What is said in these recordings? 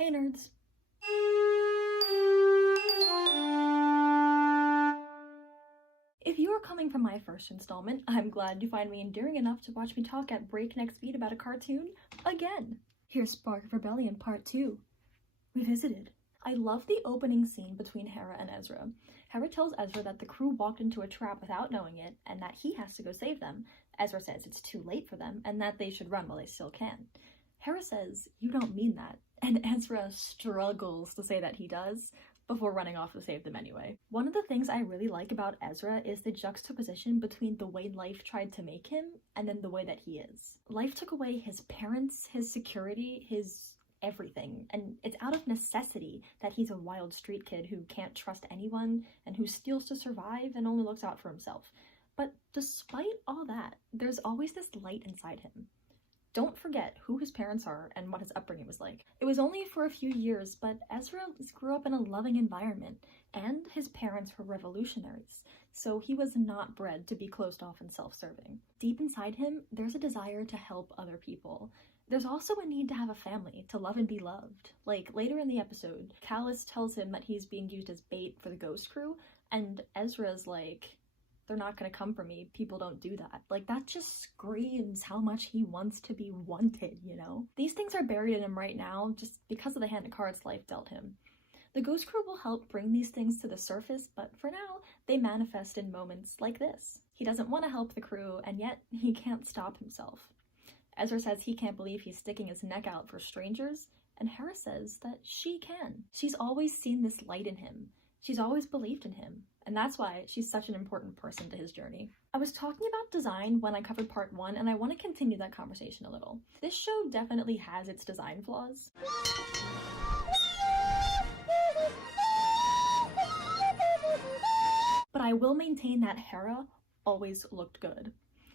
Hey nerds! If you are coming from my first installment, I'm glad you find me endearing enough to watch me talk at breakneck speed about a cartoon again. Here's Spark of Rebellion Part 2. Revisited. I love the opening scene between Hera and Ezra. Hera tells Ezra that the crew walked into a trap without knowing it, and that he has to go save them. Ezra says it's too late for them, and that they should run while they still can. Hera says, "You don't mean that," and Ezra struggles to say that he does, before running off to save them anyway. One of the things I really like about Ezra is the juxtaposition between the way life tried to make him and then the way that he is. Life took away his parents, his security, his everything, and it's out of necessity that he's a wild street kid who can't trust anyone and who steals to survive and only looks out for himself. But despite all that, there's always this light inside him. Don't forget who his parents are and what his upbringing was like. It was only for a few years, but Ezra grew up in a loving environment, and his parents were revolutionaries, so he was not bred to be closed off and self-serving. Deep inside him, there's a desire to help other people. There's also a need to have a family, to love and be loved. Like, later in the episode, Callus tells him that he's being used as bait for the Ghost Crew, and Ezra's like, "They're not gonna come for me, people don't do that." Like, that just screams how much he wants to be wanted, you know? These things are buried in him right now, just because of the hand of cards life dealt him. The Ghost Crew will help bring these things to the surface, but for now, they manifest in moments like this. He doesn't want to help the crew, and yet he can't stop himself. Ezra says he can't believe he's sticking his neck out for strangers, and Hera says that she can. She's always seen this light in him. She's always believed in him, and that's why she's such an important person to his journey. I was talking about design when I covered part 1, and I want to continue that conversation a little. This show definitely has its design flaws. But I will maintain that Hera always looked good.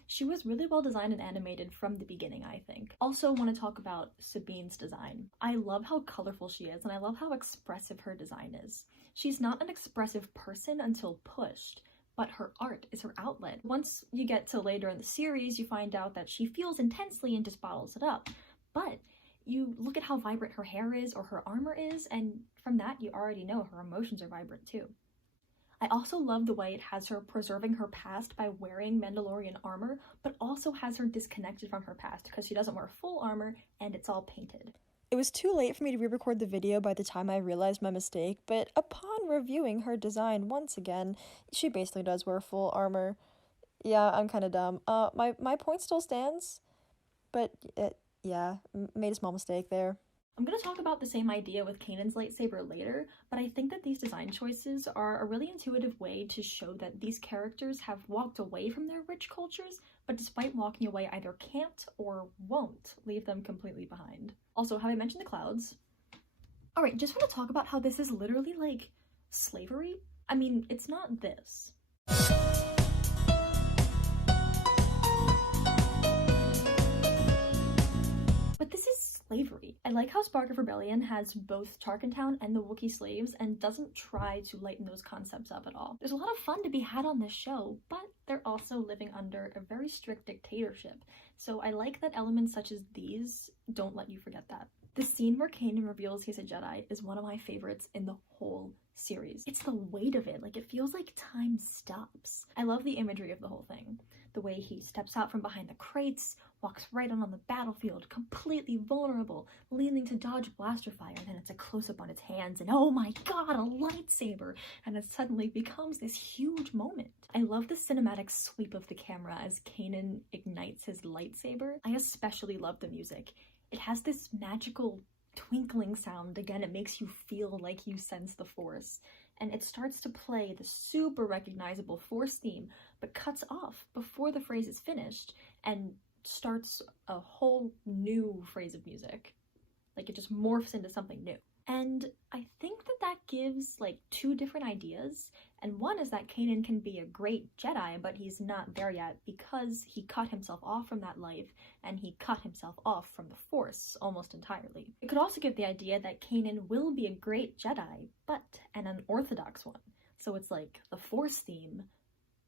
She was really well designed and animated from the beginning, I think. Also want to talk about Sabine's design. I love how colorful she is, and I love how expressive her design is. She's not an expressive person until pushed, but her art is her outlet. Once you get to later in the series, you find out that she feels intensely and just bottles it up. But you look at how vibrant her hair is or her armor is, and from that you already know her emotions are vibrant too. I also love the way it has her preserving her past by wearing Mandalorian armor, but also has her disconnected from her past because she doesn't wear full armor and it's all painted. It was too late for me to re-record the video by the time I realized my mistake, but upon reviewing her design once again, she basically does wear full armor. Yeah, I'm kinda dumb. My point still stands, but yeah, made a small mistake there. I'm going to talk about the same idea with Kanan's lightsaber later, but I think that these design choices are a really intuitive way to show that these characters have walked away from their rich cultures, but despite walking away either can't or won't leave them completely behind. Also, have I mentioned the clouds? Alright, just want to talk about how this is literally like slavery. I mean, it's not this. But this is slavery. I like how Spark of Rebellion has both Tarkintown and the Wookiee slaves and doesn't try to lighten those concepts up at all. There's a lot of fun to be had on this show, but they're also living under a very strict dictatorship. So I like that elements such as these don't let you forget that. The scene where Kanan reveals he's a Jedi is one of my favorites in the whole series. It's the weight of it, like it feels like time stops. I love the imagery of the whole thing. The way he steps out from behind the crates, walks right on the battlefield, completely vulnerable, leaning to dodge blaster fire, and then it's a close-up on his hands, and oh my god, a lightsaber! And it suddenly becomes this huge moment. I love the cinematic sweep of the camera as Kanan ignites his lightsaber. I especially love the music. It has this magical twinkling sound. Again, it makes you feel like you sense the Force. And it starts to play the super recognizable Force theme, but cuts off before the phrase is finished and starts a whole new phrase of music. Like, it just morphs into something new. And I think that that gives like two different ideas. And one is that Kanan can be a great Jedi, but he's not there yet because he cut himself off from that life and he cut himself off from the Force almost entirely. It could also give the idea that Kanan will be a great Jedi, but an unorthodox one. So it's like the Force theme,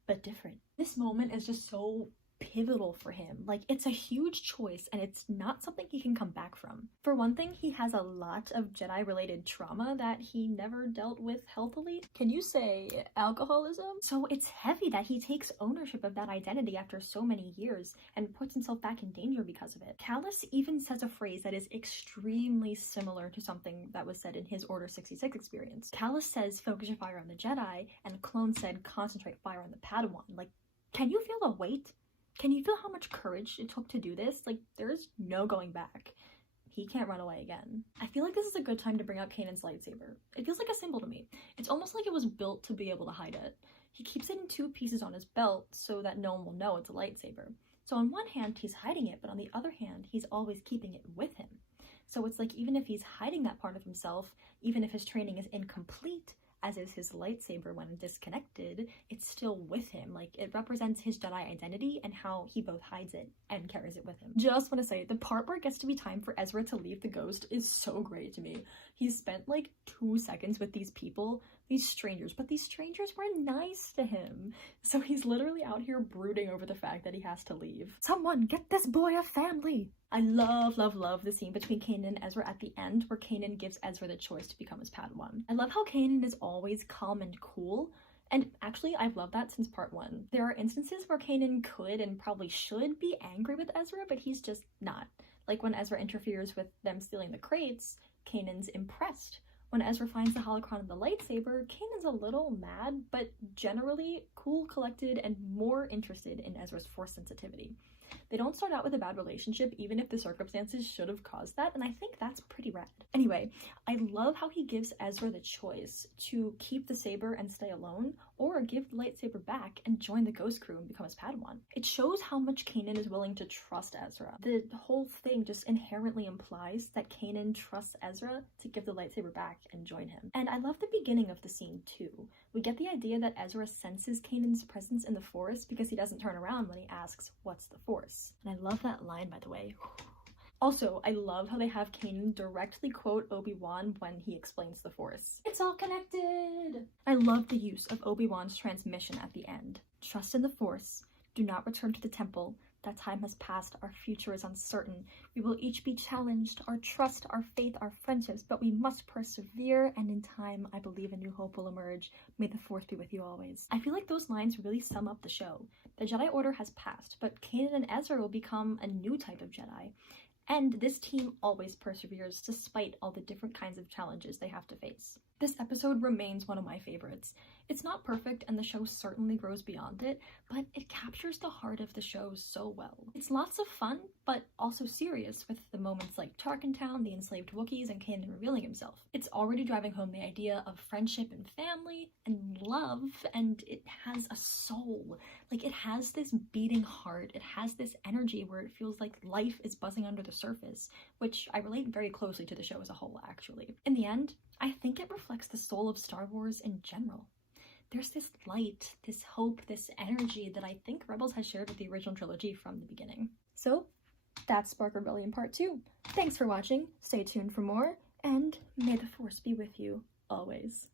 but different. This moment is just so pivotal for him. Like, it's a huge choice and it's not something he can come back from. For one thing, he has a lot of Jedi-related trauma that he never dealt with healthily. Can you say alcoholism? So it's heavy that he takes ownership of that identity after so many years and puts himself back in danger because of it. Callus even says a phrase that is extremely similar to something that was said in his Order 66 experience. Callus says, focus your fire on the Jedi, and Clone said, concentrate fire on the Padawan. Like, can you feel the weight? Can you feel how much courage it took to do this? Like, there's no going back. He can't run away again. I feel like this is a good time to bring out Kanan's lightsaber. It feels like a symbol to me. It's almost like it was built to be able to hide it. He keeps it in 2 pieces on his belt so that no one will know it's a lightsaber. So on one hand, he's hiding it, but on the other hand, he's always keeping it with him. So it's like, even if he's hiding that part of himself, even if his training is incomplete, as is his lightsaber when disconnected, it's still with him. Like, it represents his Jedi identity and how he both hides it and carries it with him. Just want to say, the part where it gets to be time for Ezra to leave the ghost is so great to me. He spent like 2 seconds with these people, these strangers, but these strangers were nice to him. So he's literally out here brooding over the fact that he has to leave. Someone get this boy a family! I love the scene between Kanan and Ezra at the end, where Kanan gives Ezra the choice to become his Padawan. I love how Kanan is always calm and cool, and actually I've loved that since part 1. There are instances where Kanan could and probably should be angry with Ezra, but he's just not. Like when Ezra interferes with them stealing the crates, Kanan's impressed. When Ezra finds the holocron of the lightsaber, Kanan's a little mad, but generally cool, collected, and more interested in Ezra's force sensitivity. They don't start out with a bad relationship, even if the circumstances should have caused that, and I think that's pretty rad. Anyway, I love how he gives Ezra the choice to keep the saber and stay alone, or give the lightsaber back and join the Ghost Crew and become his Padawan. It shows how much Kanan is willing to trust Ezra. The whole thing just inherently implies that Kanan trusts Ezra to give the lightsaber back and join him. And I love the beginning of the scene too. We get the idea that Ezra senses Kanan's presence in the Force because he doesn't turn around when he asks, "What's the Force?" And I love that line, by the way. Also, I love how they have Kanan directly quote Obi-Wan when he explains the Force. It's all connected! I love the use of Obi-Wan's transmission at the end. Trust in the Force. Do not return to the temple. That time has passed. Our future is uncertain. We will each be challenged. Our trust, our faith, our friendships, but we must persevere, and in time, I believe a new hope will emerge. May the Force be with you always. I feel like those lines really sum up the show. The Jedi Order has passed, but Kanan and Ezra will become a new type of Jedi. And this team always perseveres despite all the different kinds of challenges they have to face. This episode remains one of my favorites. It's not perfect, and the show certainly grows beyond it, but it captures the heart of the show so well. It's lots of fun, but also serious, with the moments like Tarkin Town, the enslaved Wookiees, and Kanan revealing himself. It's already driving home the idea of friendship and family and love, and it has a soul. Like, it has this beating heart, it has this energy where it feels like life is buzzing under the surface, which I relate very closely to the show as a whole, actually. In the end, I think it reflects the soul of Star Wars in general. There's this light, this hope, this energy that I think Rebels has shared with the original trilogy from the beginning. So, that's Spark Rebellion Part 2. Thanks for watching, stay tuned for more, and may the Force be with you always.